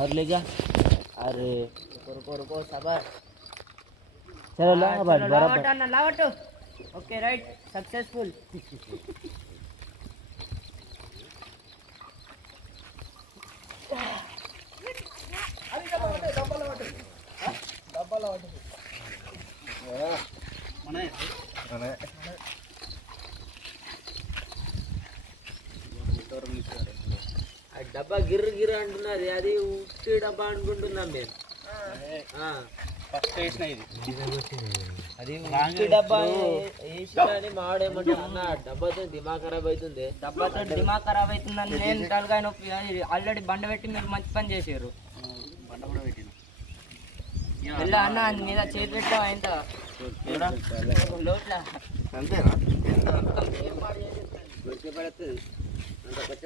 और ले जा। अरे रुको रुको सबर। चलो लाओ बराबर लावट ना लावट। Okay right successful. డబ్బా గిర్ర గిర్ర అంటున్నది అది ఉట్టి డబ్బా అనుకుంటున్నాం మేము ఫస్ట్ వేసిన ఇది అది ఉట్టి డబ్బా వేసి మావాడేమంటే అన్న డబ్బాతో దిమాగ్ ఖరాబ్ అవుతుంది డబ్బాతో దిమాగ్ ఖరాబ్ అవుతుందని నేను తలకాయ నొప్పి ఆల్రెడీ బండ పెట్టి మీరు మంచి పని చేసారు. బండ కూడా పెట్టిన వెళ్ళా అన్న మీద చేతి పెట్టావు ఎంత లోట్ల అంతేనా పడుతుంది అంత కొచ్చ